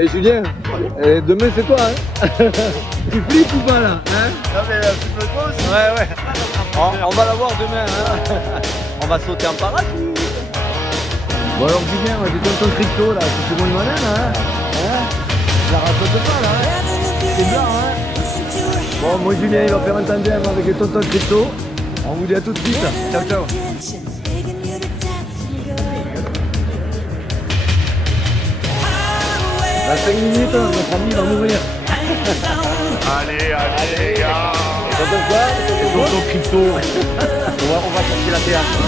Et Julien, demain c'est toi, hein. Tu flippes ou pas là, hein? Non mais tu me poses. Ouais. On va la voir demain, hein. On va sauter en parachute. Bon alors Julien, j'ai ton crypto là, c'est tout le monde malin là, hein? Ça raconte pas là, hein? C'est bien, hein? Bon, moi Julien, il va faire un tandem avec tonton crypto. On vous dit à tout de suite. Ciao, ciao. Dans 5 minutes, notre ami va mourir. Allez les gars. Tonton quoi? Tonton crypto. On va chercher la théâtre.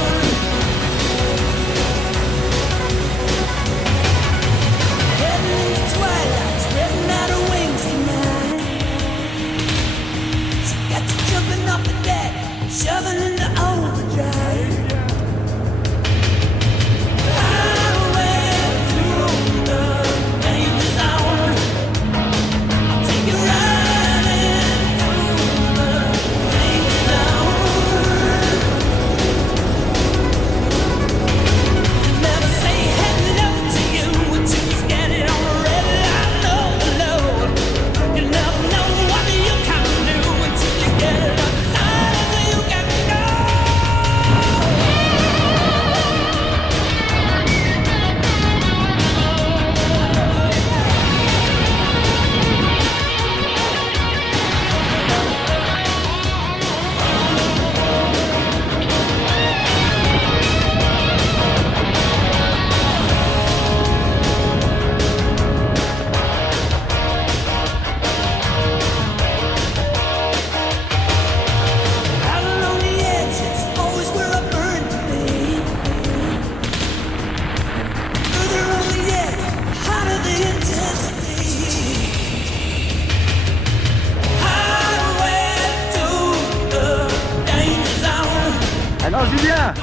Alors Julien.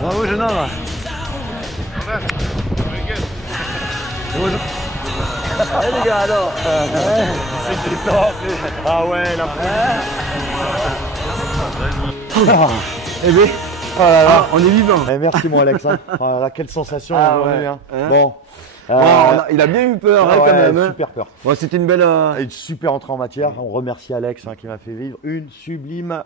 Bravo jeune homme. Allez les gars alors. Ah ouais, la Eh bien, oh là là, on est vivant. merci mon Alex. Hein. Oh là là, quelle sensation aujourd'hui. ouais. Hein. Hein? Bon. Il a bien eu peur Ah hein, quand ouais, même. super peur. Bon, c'était une belle. Une super entrée en matière. On remercie Alex qui m'a fait vivre une sublime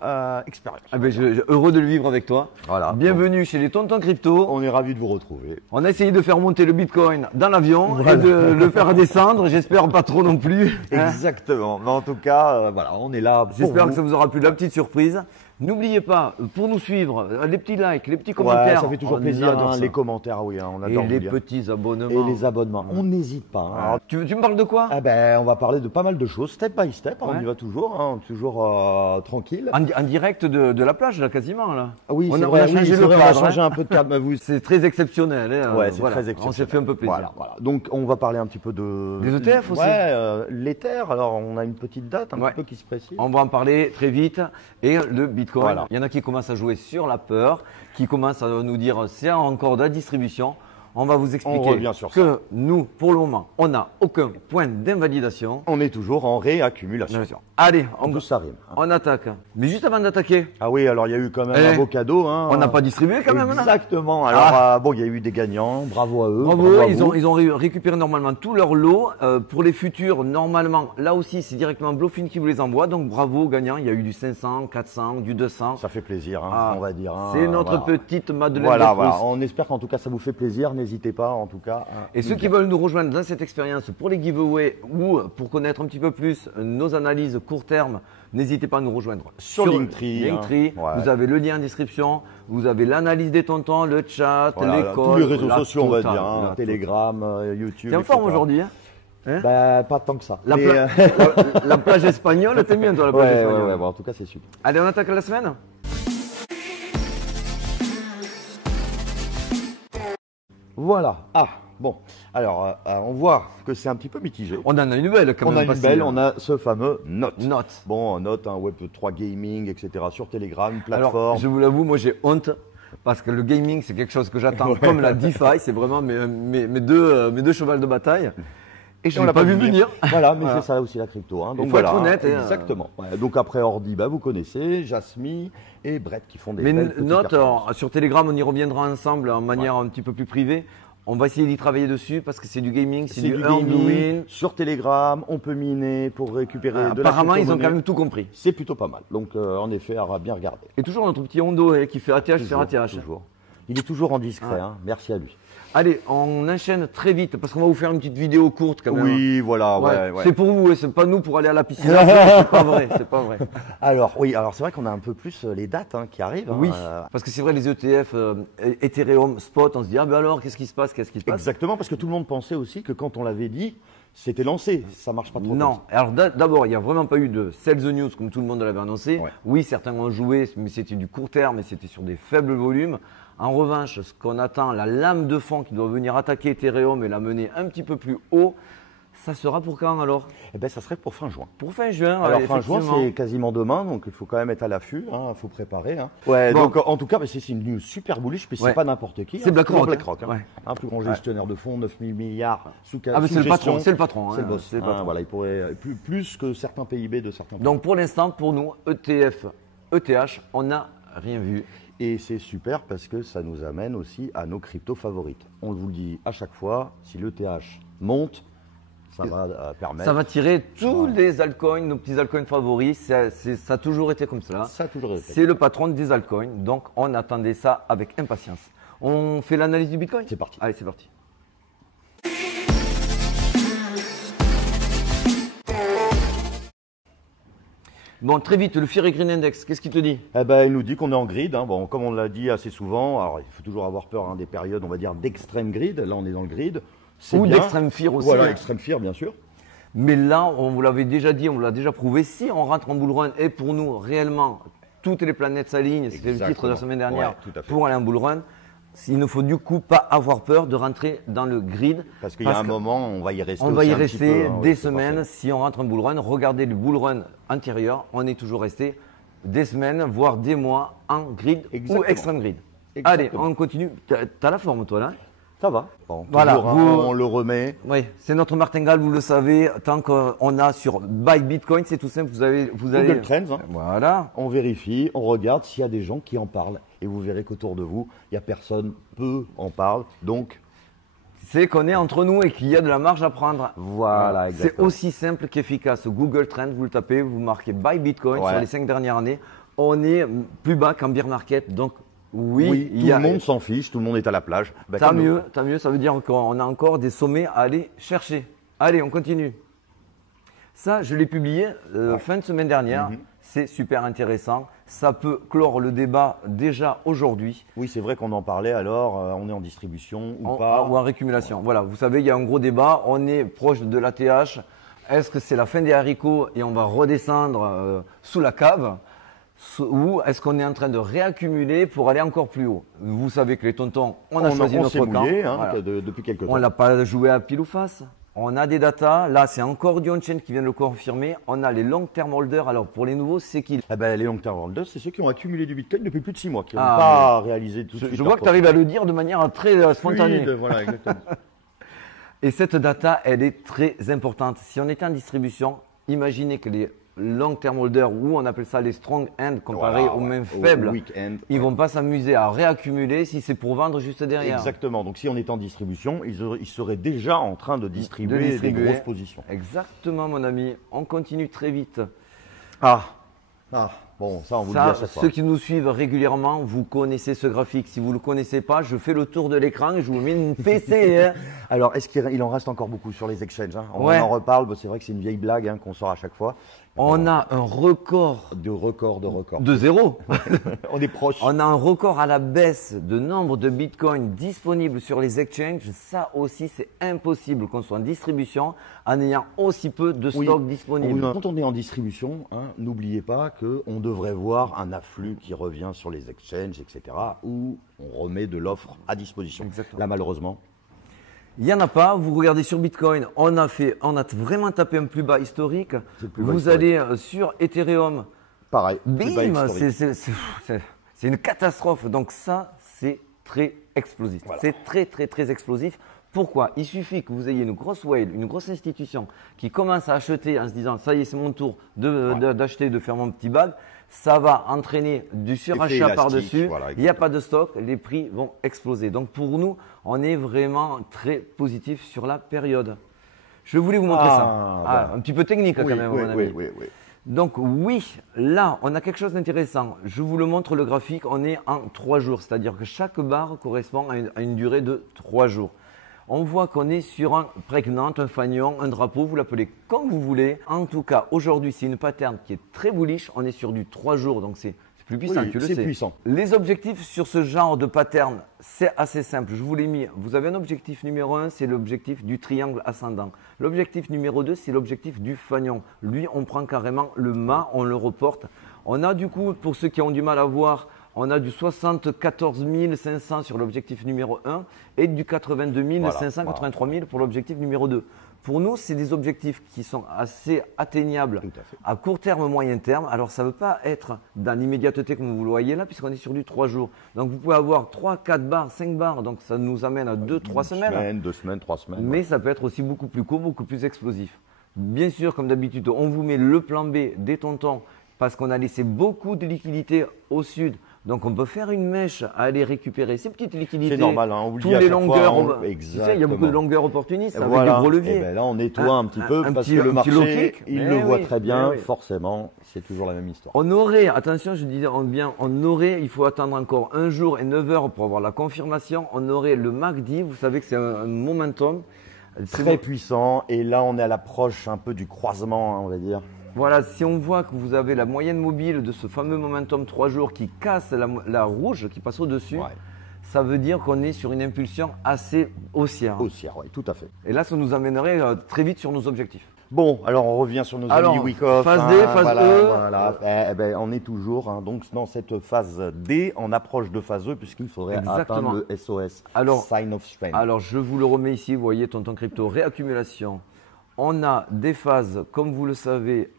expérience. Ah ben, heureux de le vivre avec toi. Voilà. Bienvenue chez les Tontons Crypto. On est ravis de vous retrouver. On a essayé de faire monter le Bitcoin dans l'avion et de le faire descendre. J'espère pas trop non plus. Hein. Exactement. Mais en tout cas, voilà, on est là. J'espère que ça vous aura plu, la petite surprise. N'oubliez pas, pour nous suivre, les petits likes, les petits commentaires. Ça fait toujours plaisir. Hein, les commentaires, oui, hein, on adore. Et les petits abonnements. Et les abonnements. On n'hésite pas. Hein. Alors, tu me parles de quoi? Ah ben, on va parler de pas mal de choses, step by step. Hein, on y va toujours, hein, toujours tranquille. En direct de la plage, là, quasiment, là. Ah oui, on c'est a vrai, changé oui, le on a cadre. changé un peu de cadre. C'est très exceptionnel. Hein, ouais, c'est voilà. très exceptionnel. On s'est fait un peu plaisir. Voilà. Donc, on va parler un petit peu de... Des ETF aussi. Ouais, l'Ether. Alors, on a une petite date un petit peu qui se précise. On va en parler très vite. Et le Bitcoin, voilà. Il y en a qui commencent à jouer sur la peur, qui commencent à nous dire c'est encore de la distribution. On va vous expliquer que nous, pour le moment, on n'a aucun point d'invalidation. On est toujours en réaccumulation. Allez, ça rime. On attaque. Mais juste avant d'attaquer. Ah oui, alors il y a eu quand même un beau cadeau. Hein. On n'a pas distribué quand même. Exactement. Alors bon, il y a eu des gagnants. Bravo à eux. Bravo, ils ont récupéré normalement tout leur lot. Pour les futurs, normalement, là aussi, c'est directement Bluefin qui vous les envoie. Donc bravo aux gagnants. Il y a eu du 500, 400, du 200. Ça fait plaisir, hein, on va dire. Hein, c'est notre petite Madeleine de Proust. Voilà. On espère qu'en tout cas ça vous fait plaisir. N'hésitez pas, en tout cas. Et ceux qui veulent nous rejoindre dans cette expérience pour les giveaways ou pour connaître un petit peu plus nos analyses court terme, n'hésitez pas à nous rejoindre sur Linktree. Vous avez le lien en description, vous avez l'analyse des tontons, le chat, les codes. Tous les réseaux sociaux, on va dire. Hein, Telegram, YouTube. T'es en forme aujourd'hui, hein? Bah, pas tant que ça. La plage espagnole, t'es bien toi, la plage espagnole. Ouais, bon, en tout cas, c'est super. Allez, on attaque la semaine? Voilà. Ah, bon. Alors, on voit que c'est un petit peu mitigé. On en a une belle quand même. On a ce fameux Note. Note. Bon, Note, Web3 Gaming, etc. sur Telegram, plateforme. Alors, je vous l'avoue, moi j'ai honte. Parce que le gaming, c'est quelque chose que j'attends comme la DeFi. C'est vraiment mes deux chevals de bataille. Et je ne l'ai pas vu venir. Voilà, mais c'est ça aussi la crypto. Hein. Donc il faut être honnête. Exactement. Donc après Ordi, vous connaissez, Jasmine et Brett qui font des Mais Note, sur Telegram, on y reviendra ensemble en manière un petit peu plus privée. On va essayer d'y travailler dessus parce que c'est du gaming, c'est du earn to win. Sur Telegram, on peut miner pour récupérer de la Apparemment, ils ont crypto-monnaie. quand même tout compris. C'est plutôt pas mal. Donc, en effet, à bien regarder. Et toujours notre petit Hondo qui fait ATH sur ATH. Toujours. Il est toujours en discret, hein. Merci à lui. Allez, on enchaîne très vite parce qu'on va vous faire une petite vidéo courte quand même. Oui, voilà, ouais. C'est pour vous, c'est pas nous pour aller à la piscine. C'est pas vrai, c'est pas vrai. Alors, c'est vrai qu'on a un peu plus les dates qui arrivent. Oui, hein. parce que c'est vrai, les ETF, Ethereum, Spot, on se dit, ah ben alors, qu'est-ce qui se passe? Exactement, parce que tout le monde pensait aussi que quand on l'avait dit, c'était lancé. Ça marche pas trop. Non, alors d'abord, il n'y a vraiment pas eu de sell the news comme tout le monde l'avait annoncé. Ouais. Oui, certains ont joué, mais c'était du court terme et c'était sur des faibles volumes. En revanche, ce qu'on attend, la lame de fond qui doit venir attaquer Ethereum et la mener un petit peu plus haut, ça sera pour quand alors? Eh ben, ça serait pour fin juin. Pour fin juin. Alors, fin juin, effectivement. c'est quasiment demain, donc il faut quand même être à l'affût, il faut préparer. Hein. Ouais, Bon. donc en tout cas, c'est une news super bullish, mais c'est Ouais. pas n'importe qui. C'est BlackRock. Hein. Ouais. Un plus grand gestionnaire de fonds, 9 000 milliards sous Ah, mais sous c'est le gestion. patron, c'est le patron. C'est le hein, boss. c'est le patron. Voilà, il pourrait plus que certains PIB de certains pays. Donc pour l'instant, pour nous, ETF, ETH, on n'a rien vu. Et c'est super parce que ça nous amène aussi à nos cryptos favorites. On vous le dit à chaque fois, si l'ETH monte, ça va permettre. Ça va tirer tous les altcoins, nos petits altcoins favoris. Ça a toujours été comme ça. Ça a toujours été. C'est le patron des altcoins, donc on attendait ça avec impatience. On fait l'analyse du Bitcoin? C'est parti. Allez, c'est parti. Bon, très vite, le Fear Green Index, qu'est-ce qu'il te dit? Eh ben, il nous dit qu'on est en grid. Hein. Bon, comme on l'a dit assez souvent, alors il faut toujours avoir peur des périodes, on va dire, d'extrême grid. Là, on est dans le grid. C'est Ou bien. d'extrême fear aussi. Voilà, hein. extrême fear, bien sûr. Mais là, on vous l'avait déjà dit, on vous l'a déjà prouvé, si on rentre en bull run, et pour nous, réellement, toutes les planètes s'alignent, c'était le titre de la semaine dernière, Ouais, tout à fait. pour aller en bull run, il ne faut du coup pas avoir peur de rentrer dans le grid. Parce qu'il y a un moment, on va y rester. On va y aussi un petit rester peu, hein. des Oui, c'est semaines. parfait. Si on rentre en bull run, regardez le bull run antérieur, on est toujours resté des semaines, voire des mois en grid Exactement. ou extrême grid. Exactement. Allez, on continue. T'as la forme toi là? Ça va. Bon, Voilà, toujours, on le remet. Oui, c'est notre martingale, vous le savez. Tant qu'on a sur Buy Bitcoin, c'est tout simple. Vous allez. Google Trends. Hein. Voilà. On vérifie, on regarde s'il y a des gens qui en parlent. Et vous verrez qu'autour de vous, il n'y a personne, peu en parle. Donc, C'est qu'on est entre nous et qu'il y a de la marge à prendre. voilà, C'est exactement. aussi simple qu'efficace. Google Trend, vous le tapez, vous marquez Buy Bitcoin Ouais. sur les 5 dernières années. On est plus bas qu'en bear market. Donc, oui, tout le monde s'en fiche, tout le monde est à la plage. Ben, Tant comme nous. mieux, ça veut dire qu'on a encore des sommets à aller chercher. Allez, on continue. Ça, je l'ai publié fin de semaine dernière. C'est super intéressant. Ça peut clore le débat déjà aujourd'hui. Oui, c'est vrai qu'on en parlait alors, on est en distribution ou pas. Ou en récumulation. Voilà, vous savez, il y a un gros débat. On est proche de l'ATH. Est-ce que c'est la fin des haricots et on va redescendre sous la cave? Ou est-ce qu'on est en train de réaccumuler pour aller encore plus haut? Vous savez que les tontons, on a choisi notre s'est camp. mouillé hein, Voilà. depuis quelques temps. On ne l'a pas joué à pile ou face. On a des datas. Là, c'est encore du on-chain qui vient de le confirmer. On a les long-term holders. Alors, pour les nouveaux, c'est qui? Eh ben, les long-term holders, c'est ceux qui ont accumulé du Bitcoin depuis plus de 6 mois, qui n'ont Ah, pas réalisé tout de suite. Je vois que tu arrives à le dire de manière très spontanée. Fluide, voilà, exactement. Et cette data, elle est très importante. Si on était en distribution, imaginez que les long-term holders, ou on appelle ça les strong end comparés Voilà, aux mains au faibles, week-end. ils vont pas s'amuser à réaccumuler si c'est pour vendre juste derrière. Exactement. Donc, si on est en distribution, ils seraient déjà en train de distribuer des grosses positions. Exactement, mon ami. On continue très vite. Bon, ça, on vous le dit à chaque fois. Ceux qui nous suivent régulièrement, vous connaissez ce graphique. Si vous ne le connaissez pas, je fais le tour de l'écran et je vous mets une PC. Hein. Alors, est-ce qu'il en reste encore beaucoup sur les exchanges hein? On Ouais. en reparle, c'est vrai que c'est une vieille blague hein, qu'on sort à chaque fois. On a un record De record. de zéro. On est proche. On a un record à la baisse de nombre de bitcoins disponibles sur les exchanges. Ça aussi, c'est impossible qu'on soit en distribution en ayant aussi peu de Oui. stocks disponibles. Quand on est en distribution, hein, n'oubliez pas qu'on devrait voir un afflux qui revient sur les exchanges, etc., où on remet de l'offre à disposition. Exactement. Là, malheureusement, Il n'y en a pas. Vous regardez sur Bitcoin, on a vraiment tapé un plus bas historique. C'est le plus bas Vous historique. allez sur Ethereum. pareil. plus bas Bim, historique. c'est une catastrophe. Donc ça, c'est très explosif. Voilà. C'est très, très, très explosif. Pourquoi? Il suffit que vous ayez une grosse whale, une grosse institution qui commence à acheter en se disant ça y est, c'est mon tour d'acheter, de faire mon petit bag. Ça va entraîner du surachat par-dessus. Voilà, il n'y a pas de stock, les prix vont exploser. Donc pour nous, on est vraiment très positif sur la période. Je voulais vous montrer ça. Un petit peu technique quand même, à mon avis. Oui. Donc oui, là, on a quelque chose d'intéressant. Je vous le montre, le graphique, on est en 3 jours. C'est-à-dire que chaque barre correspond à une durée de 3 jours. On voit qu'on est sur un prégnante, un fanion, un drapeau, vous l'appelez comme vous voulez. En tout cas, aujourd'hui, c'est une pattern qui est très bullish. On est sur du 3 jours, donc c'est plus puissant, tu le sais. C'est puissant. Les objectifs sur ce genre de pattern, c'est assez simple. Je vous l'ai mis. Vous avez un objectif numéro 1, c'est l'objectif du triangle ascendant. L'objectif numéro 2, c'est l'objectif du fanion. Lui, on prend carrément le mât, on le reporte. On a du coup, pour ceux qui ont du mal à voir, on a du 74 500 sur l'objectif numéro 1 et du 82 500, 83 000 pour l'objectif numéro 2. Pour nous, c'est des objectifs qui sont assez atteignables à court terme, moyen terme. Alors, ça ne veut pas être dans l'immédiateté comme vous le voyez là, puisqu'on est sur du 3 jours. Donc, vous pouvez avoir 3, 4 barres, 5 barres. Donc, ça nous amène à 2, 3 semaines. 2 semaines, 3 semaines. Mais ça peut être aussi beaucoup plus court, beaucoup plus explosif. Bien sûr, comme d'habitude, on vous met le plan B des tontons parce qu'on a laissé beaucoup de liquidités au sud. Donc, on peut faire une mèche à aller récupérer ces petites liquidités. C'est normal, hein, on vous le tous dit à les chaque longueurs. fois, Tu sais, il y a beaucoup de longueurs opportunistes avec des gros leviers. Et ben là, on nettoie un petit peu parce que le marché, il le voit très bien. Forcément, c'est toujours la même histoire. On aurait, attention, je disais bien, on aurait, il faut attendre encore 1 jour et 9 heures pour avoir la confirmation. On aurait le MACD, vous savez que c'est un momentum. Très puissant. Et là, on est à l'approche un peu du croisement, on va dire. Voilà, si on voit que vous avez la moyenne mobile de ce fameux momentum 3 jours qui casse la rouge, qui passe au-dessus, ça veut dire qu'on est sur une impulsion assez haussière. Haussière, oui, tout à fait. Et là, ça nous amènerait très vite sur nos objectifs. Bon, alors on revient sur nos amis Wyckoff. Phase D, phase E. On est toujours donc dans cette phase D, en approche de phase E, puisqu'il faudrait atteindre le SOS, Sign of Strength. Alors, je vous le remets ici, vous voyez, Tonton Crypto, réaccumulation. On a des phases, comme vous le savez,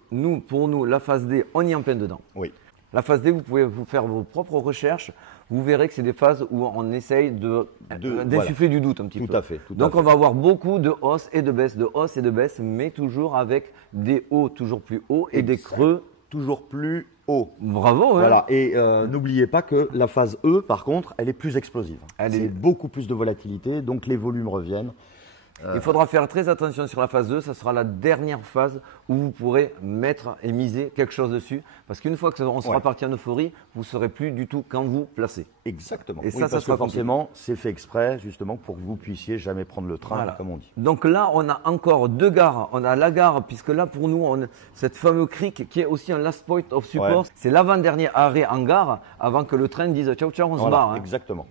pour nous, la phase D, on y est en plein dedans. Oui. La phase D, vous pouvez vous faire vos propres recherches. Vous verrez que c'est des phases où on essaye d'insuffler du doute un petit peu. Tout à fait. Donc, on va avoir beaucoup de hausses et de baisses, mais toujours avec des hauts toujours plus hauts et des creux toujours plus hauts. Bravo. Voilà. Et n'oubliez pas que la phase E, par contre, elle est plus explosive. C'est beaucoup plus de volatilité, donc les volumes reviennent. Il faudra faire très attention sur la phase 2, ça sera la dernière phase où vous pourrez mettre et miser quelque chose dessus. Parce qu'une fois qu'on sera parti en euphorie, vous ne saurez plus du tout quand vous placez. Exactement. Et ça sera forcément, c'est fait exprès justement pour que vous puissiez jamais prendre le train, comme on dit. Donc là, on a encore 2 gares. On a la gare, puisque là pour nous, on a cette fameuse crique qui est aussi un last point of support. C'est l'avant-dernier arrêt en gare avant que le train dise ciao ciao, on se barre. Exactement.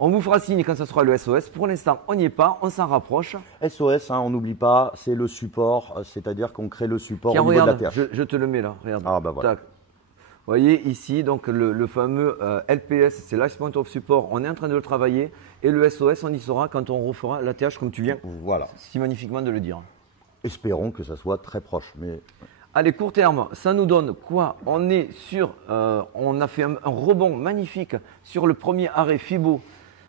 On vous fera signe quand ce sera le SOS. Pour l'instant, on n'y est pas, on s'en rapproche. SOS, on n'oublie pas, c'est le support, c'est-à-dire qu'on crée le support au niveau de la Terre. Je te le mets là, regarde. Ah bah voilà. Tac. Vous voyez ici, donc le fameux LPS, c'est Last Point of Support, on est en train de le travailler. Et le SOS, on y sera quand on refera l'ATH comme tu viens si magnifiquement de le dire. Espérons que ça soit très proche. Mais... Allez, court terme, ça nous donne quoi? On est sur, on a fait un rebond magnifique sur le premier arrêt FIBO.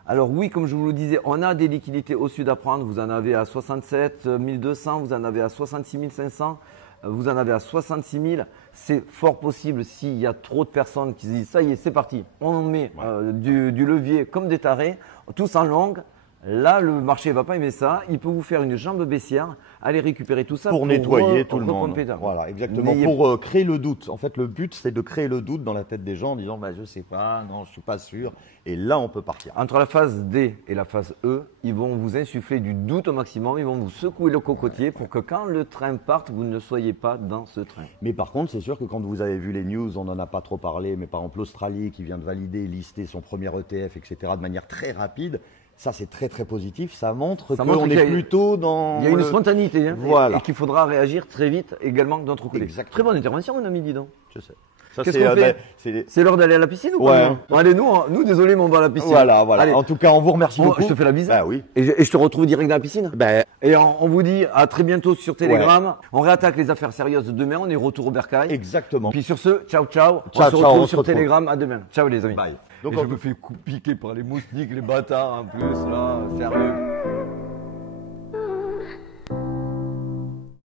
Alors oui, comme je vous le disais, on a des liquidités au sud à prendre. Vous en avez à 67 200, vous en avez à 66 500, vous en avez à 66 000. C'est fort possible s'il y a trop de personnes qui se disent ça y est, c'est parti. On met du levier comme des tarés, tous en longue. Là, le marché ne va pas aimer ça. Il peut vous faire une jambe baissière, aller récupérer tout ça pour nettoyer tout le monde. Voilà, exactement. Pour créer le doute. En fait, le but, c'est de créer le doute dans la tête des gens en disant je ne sais pas, non, je ne suis pas sûr. Et là, on peut partir. Entre la phase D et la phase E, ils vont vous insuffler du doute au maximum. Ils vont vous secouer le cocotier pour que quand le train parte, vous ne soyez pas dans ce train. Mais par contre, c'est sûr que quand vous avez vu les news, on n'en a pas trop parlé, mais par exemple l'Australie qui vient de valider et lister son premier ETF, etc., de manière très rapide. Ça, c'est très très positif. Ça montre qu'on est plutôt dans. Il y a une spontanéité et qu'il faudra réagir très vite également de notre côté. Exactement. Très bonne intervention, mon ami, dis donc. Je sais. Qu'est-ce qu'on fait? C'est l'heure d'aller à la piscine ou pas? Allez, nous, désolé, mais on va à la piscine. Voilà. Allez. En tout cas, on vous remercie beaucoup. Je te fais la bise. Oui. Et je te retrouve direct dans la piscine. Et on vous dit à très bientôt sur Telegram. On réattaque les affaires sérieuses de demain. On est retour au bercail. Exactement. Puis sur ce, ciao. On se retrouve sur Telegram. À demain. Ciao les amis. Bye. Donc je me fais piquer par les moustiques, les bâtards en plus là, sérieux.